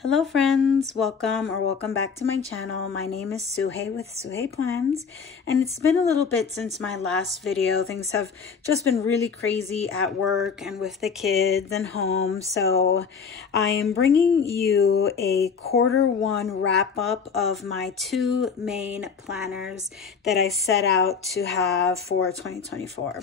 Hello friends, welcome back to my channel. My name is Suhei with Suhei Plans, and it's been a little bit since my last video. Things have just been really crazy at work and with the kids and home, so I am bringing you a Q1 wrap up of my two main planners that I set out to have for 2024.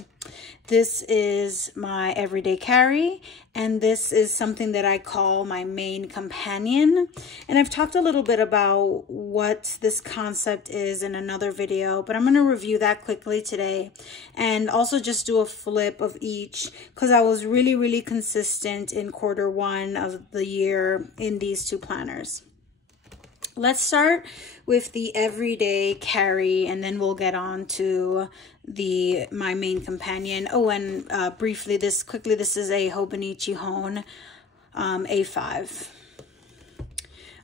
This is my everyday carry, and this is something that I call my main companion. And I've talked a little bit about what this concept is in another video, but I'm going to review that quickly today and also just do a flip of each because I was really consistent in Q1 of the year in these two planners. Let's start with the everyday carry, and then we'll get on to my main companion. Oh, and briefly, this is a Hobonichi Hone A5.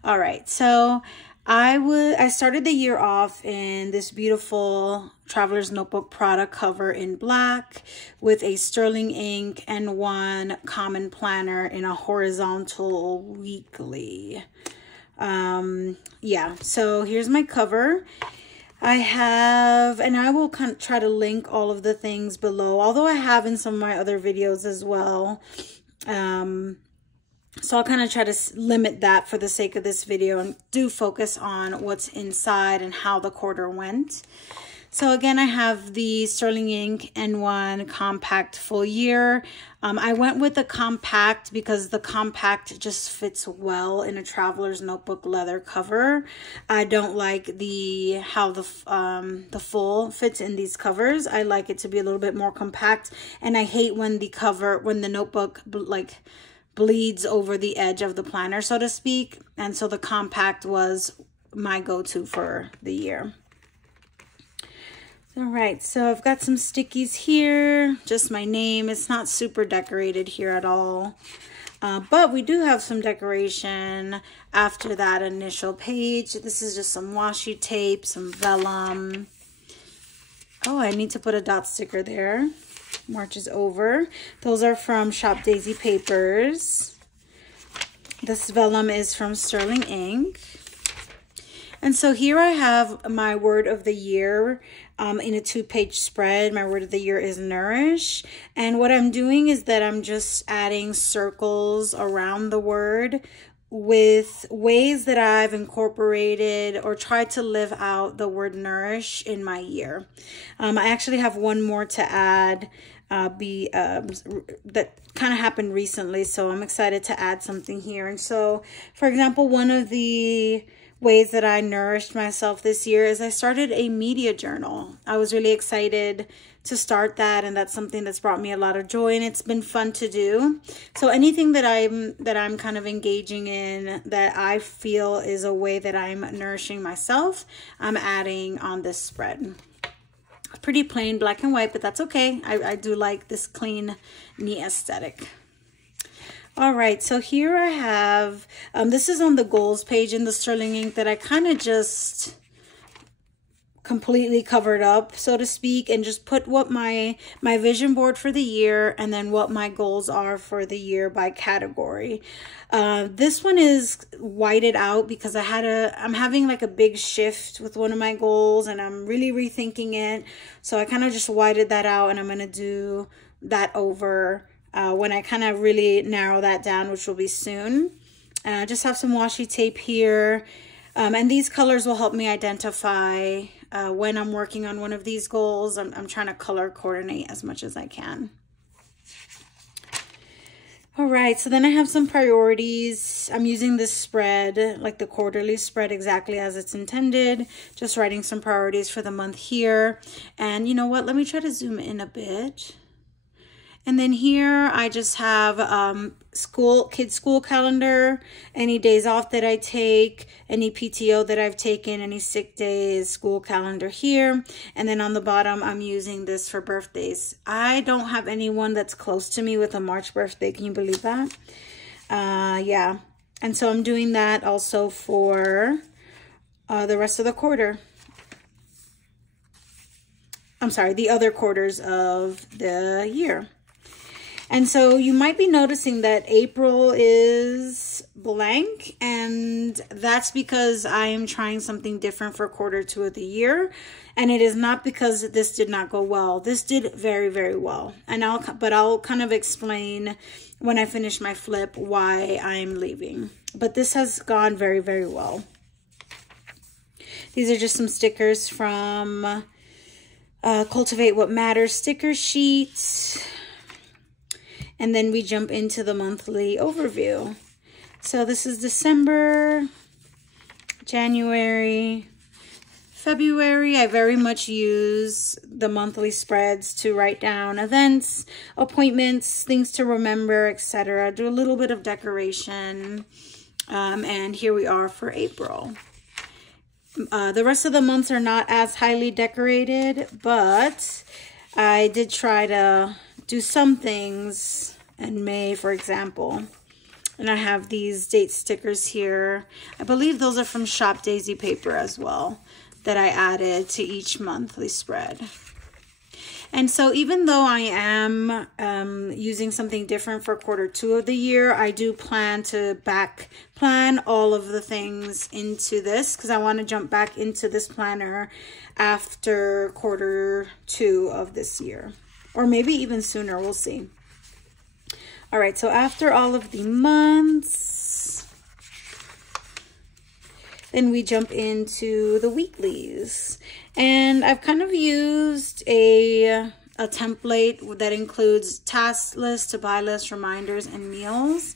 All right, so I started the year off in this beautiful Traveler's Notebook product cover in black with a sterling ink and one common planner in a horizontal weekly. Yeah, so here's my cover. I have, and I will kind of try to link all of the things below, although I have in some of my other videos as well. So I'll kind of try to limit that for the sake of this video and do focus on what's inside and how the quarter went. So again, I have the sterling ink N1 compact full year. I went with the compact because the compact just fits well in a Traveler's Notebook leather cover. I don't like how the full fits in these covers. I like it to be a little bit more compact, and I hate when the notebook like bleeds over the edge of the planner, so to speak. And so the compact was my go-to for the year. All right, so I've got some stickies here, just my name. It's not super decorated here at all, but we do have some decoration after that initial page. This is just some washi tape, some vellum. Oh, I need to put a dot sticker there. March is over. Those are from Shop Daisy Papers. This vellum is from Sterling Ink. And so here I have my word of the year in a 2-page spread. My word of the year is nourish. And what I'm doing is that I'm just adding circles around the word with ways that I've incorporated or tried to live out the word nourish in my year. I actually have one more to add that kind of happened recently, so I'm excited to add something here. And so, for example, one of the ways that I nourished myself this year is I started a media journal. I was really excited to start that, and that's something that's brought me a lot of joy, and it's been fun to do. So anything that I'm kind of engaging in that I feel is a way that I'm nourishing myself, I'm adding on this spread. Pretty plain black and white, but that's okay. I do like this clean, neat aesthetic. All right, so here I have, this is on the goals page in the sterling ink that I kind of just completely covered up, so to speak, and just put what my vision board for the year and then what my goals are for the year by category. This one is whited out because I'm having like a big shift with one of my goals, and I'm really rethinking it. So I kind of just whited that out, and I'm going to do that over when I kind of really narrow that down, which will be soon. I just have some washi tape here, and these colors will help me identify when I'm working on one of these goals. I'm trying to color coordinate as much as I can. All right, so then I have some priorities. I'm using this spread, like the quarterly spread, exactly as it's intended. Just writing some priorities for the month here. And you know what? Let me try to zoom in a bit. And then here I just have kids school calendar, any days off that I take, any PTO that I've taken, any sick days, school calendar here. And then on the bottom, I'm using this for birthdays. I don't have anyone that's close to me with a March birthday. Can you believe that? Yeah. And so I'm doing that also for the rest of the quarter. I'm sorry, the other quarters of the year. And so you might be noticing that April is blank, and that's because I am trying something different for Q2 of the year. And it is not because this did not go well. This did very, very well. And I'll kind of explain when I finish my flip why I'm leaving. But this has gone very, very well. These are just some stickers from Cultivate What Matters sticker sheets. And then we jump into the monthly overview. So this is December, January, February. I very much use the monthly spreads to write down events, appointments, things to remember, etc. Do a little bit of decoration. And here we are for April. The rest of the months are not as highly decorated, but I did try to do some things in May, for example. And I have these date stickers here. I believe those are from Shop Daisy paper as well, that I added to each monthly spread. And so even though I am using something different for Q2 of the year, I do plan to back plan all of the things into this, because I want to jump back into this planner after Q2 of this year. Or maybe even sooner, we'll see. All right, so after all of the months, then we jump into the weeklies. And I've kind of used a template that includes task list, to buy list, reminders, and meals.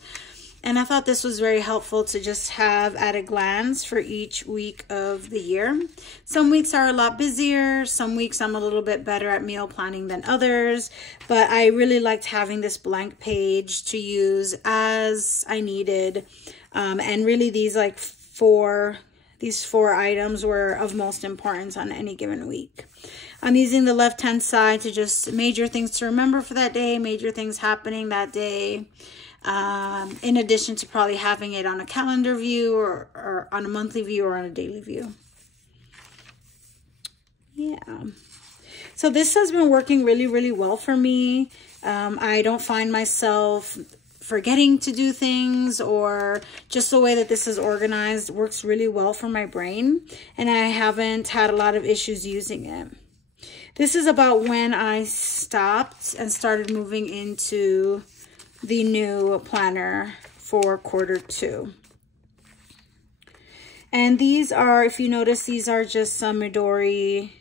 And I thought this was very helpful to just have at a glance for each week of the year. Some weeks are a lot busier. Some weeks I'm a little bit better at meal planning than others. But I really liked having this blank page to use as I needed. And really these four items were of most importance on any given week. I'm using the left-hand side to just major things to remember for that day, major things happening that day. In addition to probably having it on a calendar view or on a monthly view or on a daily view. Yeah. So this has been working really, really well for me. I don't find myself forgetting to do things, or just the way that this is organized works really well for my brain. And I haven't had a lot of issues using it. This is about when I stopped and started moving into the new planner for Q2. And these are, if you notice, these are just some Midori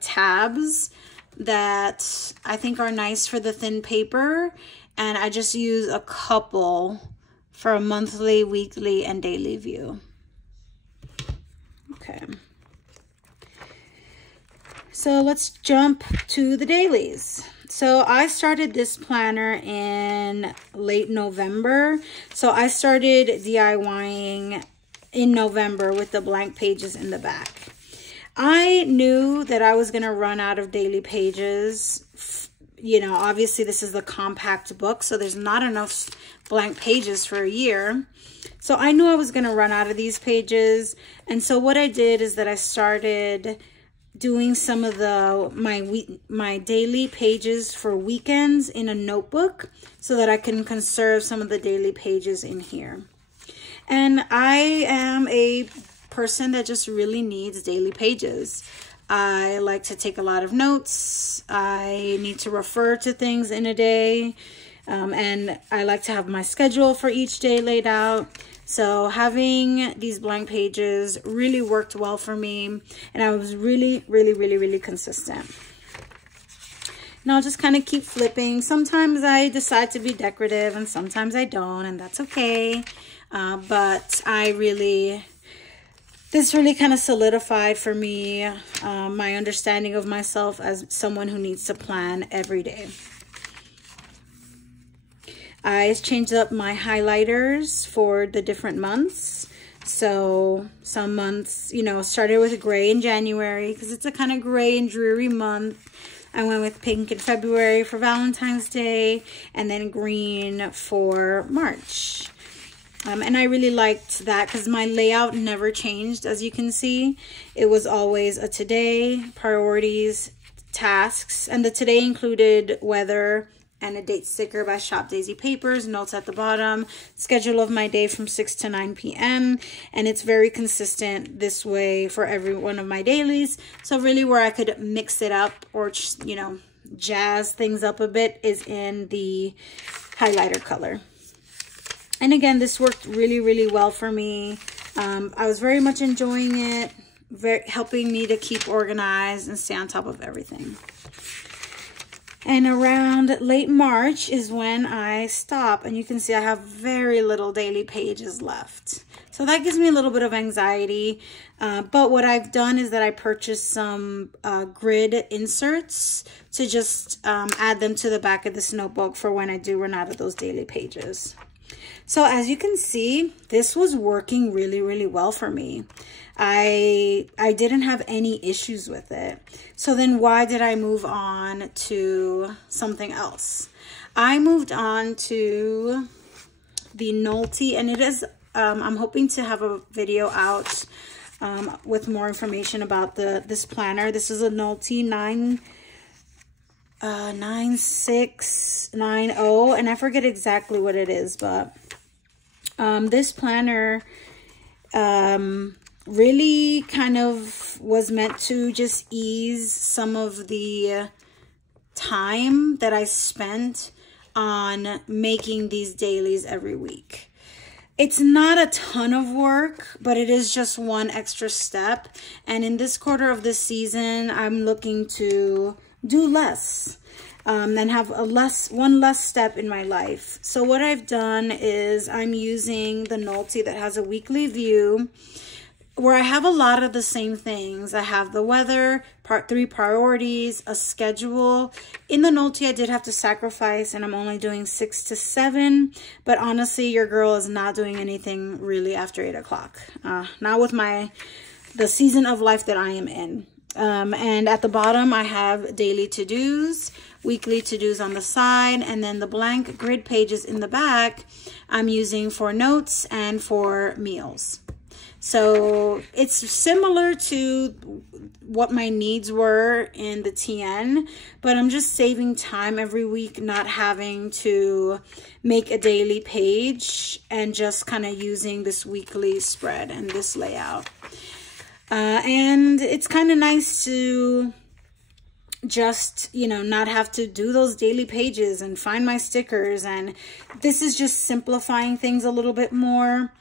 tabs that I think are nice for the thin paper. And I just use a couple for a monthly, weekly, and daily view. Okay. So let's jump to the dailies. So I started this planner in late November. So I started DIYing in November with the blank pages in the back. I knew that I was going to run out of daily pages. You know, obviously this is the compact book, so there's not enough blank pages for a year. So I knew I was going to run out of these pages. And so what I did is that I started doing some of my daily pages for weekends in a notebook so that I can conserve some of the daily pages in here. And I am a person that just really needs daily pages. I like to take a lot of notes. I need to refer to things in a day. And I like to have my schedule for each day laid out. So having these blank pages really worked well for me. And I was really, really, really, really consistent. And I'll just kind of keep flipping. Sometimes I decide to be decorative and sometimes I don't, and that's okay. But this really kind of solidified for me my understanding of myself as someone who needs to plan every day. I changed up my highlighters for the different months. So some months, you know, started with gray in January because it's a kind of gray and dreary month. I went with pink in February for Valentine's Day, and then green for March. And I really liked that because my layout never changed, as you can see. It was always a today, priorities, tasks, and the today included weather and a date sticker by Shop Daisy Papers, notes at the bottom, schedule of my day from 6 to 9 p.m. And it's very consistent this way for every one of my dailies. So really where I could mix it up or, you know, jazz things up a bit is in the highlighter color. And again, this worked really, really well for me. I was very much enjoying it, helping me to keep organized and stay on top of everything. And around late March is when I stop, and you can see I have very little daily pages left. So that gives me a little bit of anxiety. But what I've done is that I purchased some grid inserts to just add them to the back of this notebook for when I do run out of those daily pages. So as you can see, this was working really, really well for me. I didn't have any issues with it. So then why did I move on to something else? I moved on to the Nolte, and it is, I'm hoping to have a video out with more information about this planner. This is a Nolte 9690, and I forget exactly what it is, but this planner really kind of was meant to just ease some of the time that I spent on making these dailies every week. It's not a ton of work, but it is just one extra step. And in this quarter of this season, I'm looking to do less. And have one less step in my life. So what I've done is I'm using the Nolte that has a weekly view where I have a lot of the same things. I have the weather, part 3 priorities, a schedule. In the Nolte, I did have to sacrifice, and I'm only doing 6 to 7. But honestly, your girl is not doing anything really after 8 o'clock. Not with the season of life that I am in. And at the bottom, I have daily to-dos, weekly to-dos on the side, and then the blank grid pages in the back I'm using for notes and for meals. So it's similar to what my needs were in the TN, but I'm just saving time every week, not having to make a daily page and just kind of using this weekly spread and this layout. And it's kind of nice to just, you know, not have to do those daily pages and find my stickers. And this is just simplifying things a little bit more.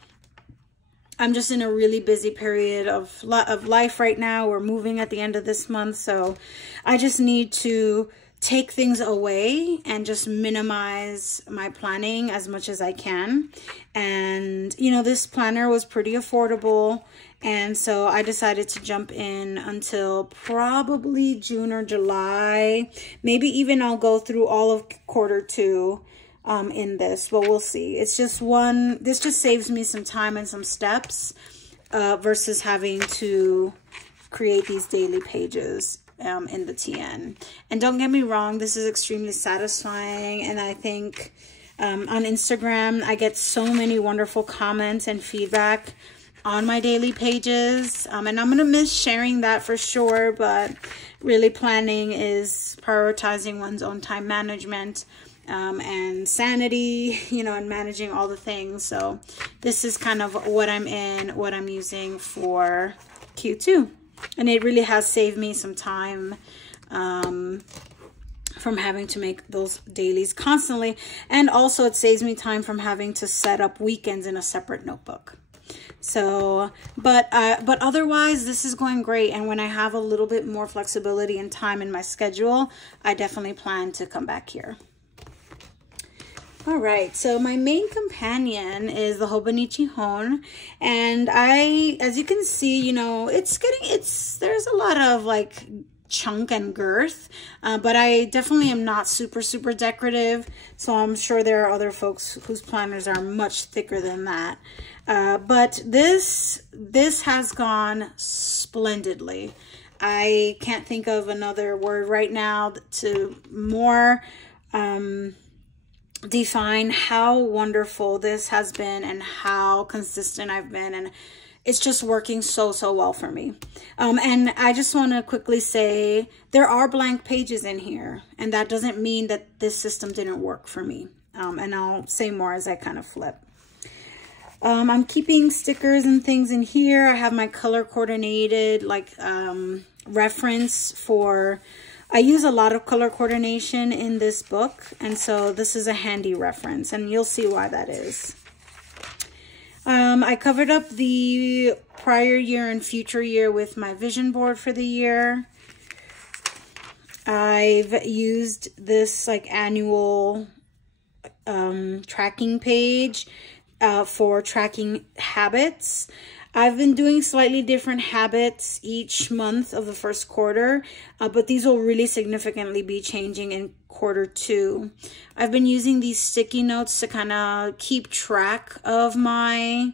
I'm just in a really busy period of life right now. We're moving at the end of this month. So I just need to take things away and just minimize my planning as much as I can. And, you know, this planner was pretty affordable. And so I decided to jump in until probably June or July. Maybe even I'll go through all of quarter 2 in this, but we'll see. It's just this just saves me some time and some steps versus having to create these daily pages in the TN. And don't get me wrong, this is extremely satisfying. And I think on Instagram, I get so many wonderful comments and feedback on my daily pages. And I'm going to miss sharing that for sure, but really planning is prioritizing one's own time management and sanity, you know, and managing all the things. So this is kind of what I'm using for Q2. And it really has saved me some time from having to make those dailies constantly. And also it saves me time from having to set up weekends in a separate notebook. So, but otherwise this is going great. And when I have a little bit more flexibility and time in my schedule, I definitely plan to come back here. All right, so my main companion is the Hobonichi Hone, and as you can see, you know, there's a lot of like chunk and girth, but I definitely am not super decorative, so I'm sure there are other folks whose planners are much thicker than that. But this has gone splendidly. I can't think of another word right now to more define how wonderful this has been and how consistent I've been. And it's just working so well for me. And I just want to quickly say there are blank pages in here, and that doesn't mean that this system didn't work for me. And I'll say more as I kind of flip. I'm keeping stickers and things in here. I have my color coordinated like reference for, I use a lot of color coordination in this book, and so this is a handy reference, and you'll see why that is. I covered up the prior year and future year with my vision board for the year. I've used this like annual tracking page for tracking habits. I've been doing slightly different habits each month of the first quarter, but these will really significantly be changing in quarter 2. I've been using these sticky notes to kind of keep track of my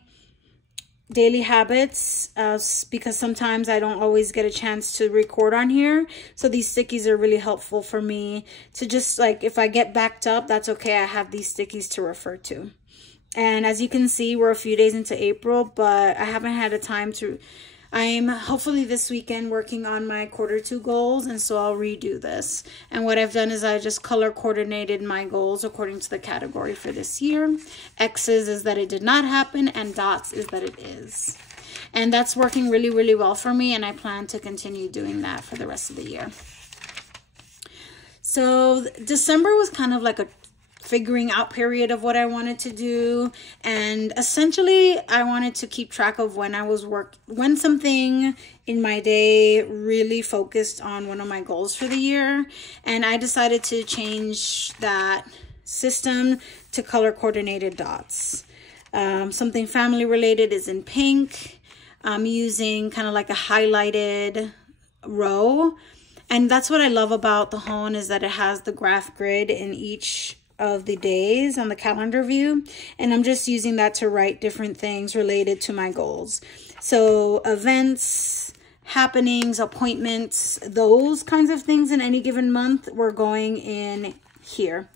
daily habits because sometimes I don't always get a chance to record on here. So these stickies are really helpful for me to just like, if I get backed up, that's okay. I have these stickies to refer to. And as you can see, we're a few days into April, but I haven't had a time to, I'm hopefully this weekend working on my quarter 2 goals, and so I'll redo this. And what I've done is I just color coordinated my goals according to the category for this year. X's is that it did not happen, and dots is that it is. And that's working really well for me, and I plan to continue doing that for the rest of the year. So December was kind of like a figuring out period of what I wanted to do, and essentially I wanted to keep track of when I was when something in my day really focused on one of my goals for the year, and I decided to change that system to color coordinated dots. Something family related is in pink. I'm using kind of like a highlighted row, and that's what I love about the Hone, is that it has the graph grid in each of the days on the calendar view, and I'm just using that to write different things related to my goals. So events, happenings, appointments, those kinds of things in any given month were going in here,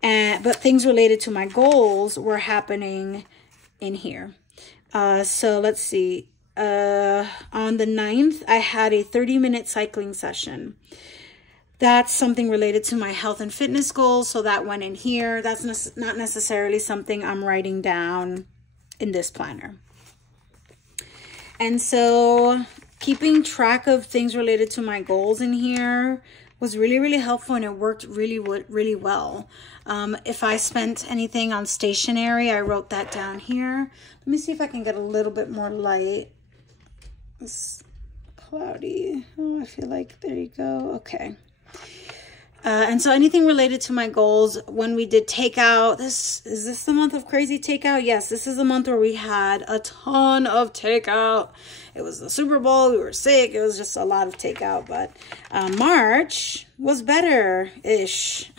but things related to my goals were happening in here. So let's see, on the 9th I had a 30-minute cycling session. That's something related to my health and fitness goals, so that went in here. That's not necessarily something I'm writing down in this planner. And so keeping track of things related to my goals in here was really helpful, and it worked really well. If I spent anything on stationery, I wrote that down here. Let me see if I can get a little bit more light. It's cloudy. Oh, I feel like, there you go. Okay. And so anything related to my goals, when we did takeout, is this the month of crazy takeout? Yes, this is the month where we had a ton of takeout. It was the Super Bowl, we were sick, it was just a lot of takeout, but March was better-ish.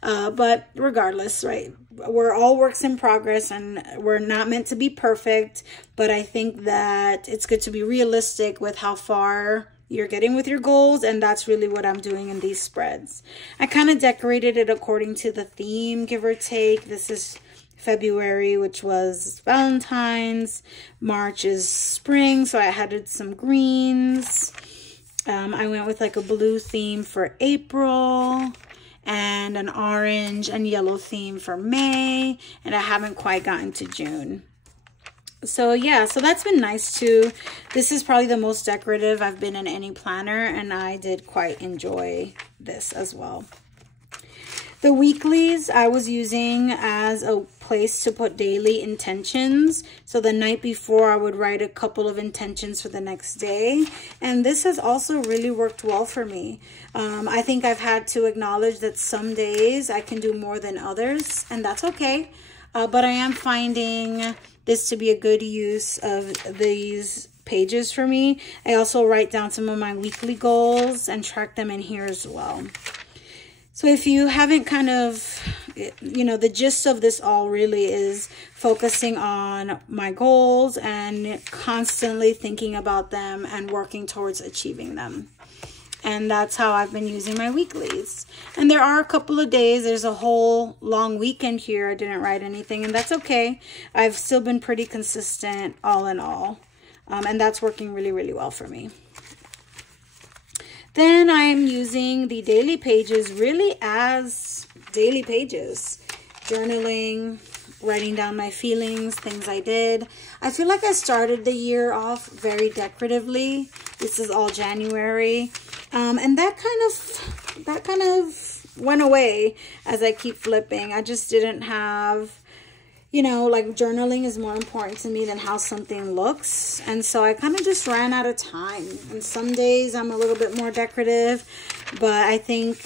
But regardless, right, we're all works in progress, and we're not meant to be perfect, but I think that it's good to be realistic with how far you're getting with your goals, and that's really what I'm doing in these spreads. I kind of decorated it according to the theme, give or take. This is February, which was Valentine's. March is spring, so I added some greens. I went with like a blue theme for April, and an orange and yellow theme for May, and I haven't quite gotten to June. So yeah, so that's been nice too. This is probably the most decorative I've been in any planner, and I did quite enjoy this as well. The weeklies I was using as a place to put daily intentions. So the night before I would write a couple of intentions for the next day. And this has also really worked well for me. I think I've had to acknowledge that some days I can do more than others, and that's okay. But I am finding this to be a good use of these pages for me. I also write down some of my weekly goals and track them in here as well. So if you haven't kind of, you know, the gist of this all really is focusing on my goals and constantly thinking about them and working towards achieving them. And that's how I've been using my weeklies. And there are a couple of days, there's a whole long weekend here I didn't write anything, and that's okay. I've still been pretty consistent all in all. And that's working really, really well for me. Then I'm using the daily pages really as daily pages. Journaling, writing down my feelings, things I did. I feel like I started the year off very decoratively. This is all January. And that kind of went away as I keep flipping. I just didn't have, you know, like journaling is more important to me than how something looks. And so I kind of just ran out of time. And some days I'm a little bit more decorative, but I think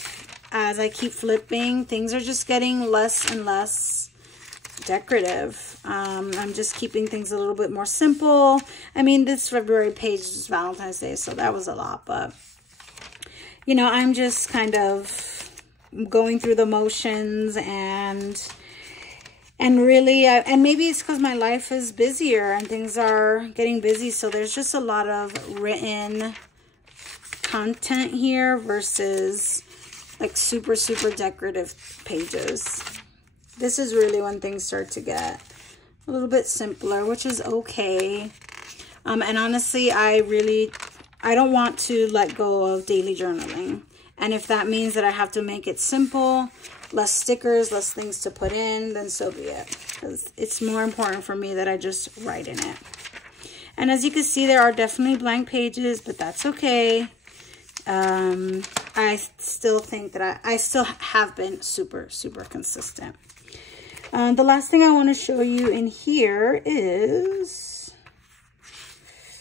as I keep flipping, things are just getting less and less decorative. I'm just keeping things a little bit more simple. I mean, this February page is Valentine's Day, so that was a lot, but you know, I'm just kind of going through the motions and really, and maybe it's because my life is busier and things are getting busy. So there's just a lot of written content here versus like super, super decorative pages. This is really when things start to get a little bit simpler, which is okay. And honestly, I don't want to let go of daily journaling. And if that means that I have to make it simple, less stickers, less things to put in, then so be it. Because it's more important for me that I just write in it. And as you can see, there are definitely blank pages, but that's okay. I still think that I still have been super, super consistent. The last thing I want to show you in here is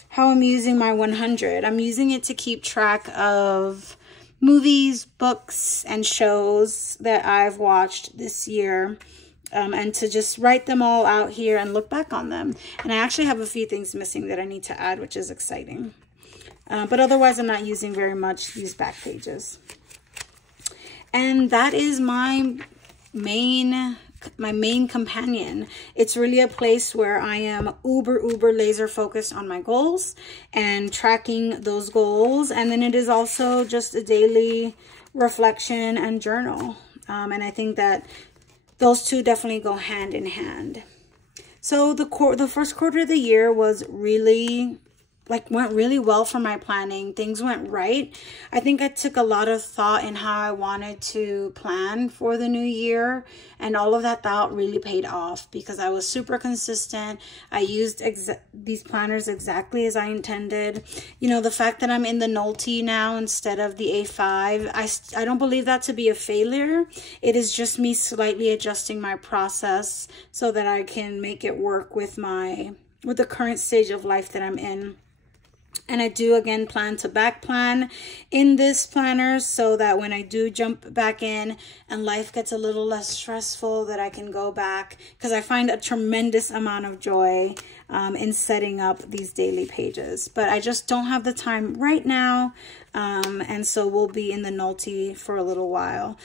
how I'm using my 100. I'm using it to keep track of movies, books, and shows that I've watched this year, and to just write them all out here and look back on them. And I actually have a few things missing that I need to add, which is exciting. But otherwise, I'm not using very much these back pages. And that is my main companion. It's really a place where I am uber laser focused on my goals and tracking those goals. And then it is also just a daily reflection and journal. And I think that those two definitely go hand in hand. So the first quarter of the year was really went really well for my planning. Things went right. I think I took a lot of thought in how I wanted to plan for the new year, and all of that thought really paid off because I was super consistent. I used these planners exactly as I intended. You know, the fact that I'm in the Nolte now instead of the A5, I don't believe that to be a failure. It is just me slightly adjusting my process so that I can make it work with the current stage of life that I'm in. And I do, again, plan to back plan in this planner so that when I do jump back in and life gets a little less stressful, that I can go back, because I find a tremendous amount of joy in setting up these daily pages. But I just don't have the time right now, and so we'll be in the Nolte for a little while.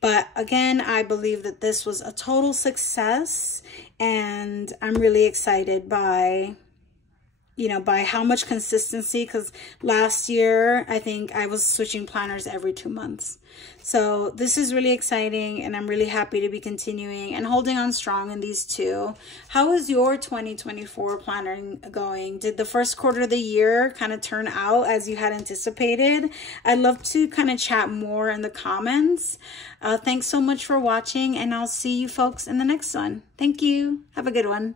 But again, I believe that this was a total success, and I'm really excited by how much consistency, because last year I think I was switching planners every 2 months. So this is really exciting, and I'm really happy to be continuing and holding on strong in these two. How is your 2024 planning going? Did the first quarter of the year kind of turn out as you had anticipated? I'd love to kind of chat more in the comments. Thanks so much for watching, and I'll see you folks in the next one. Thank you. Have a good one.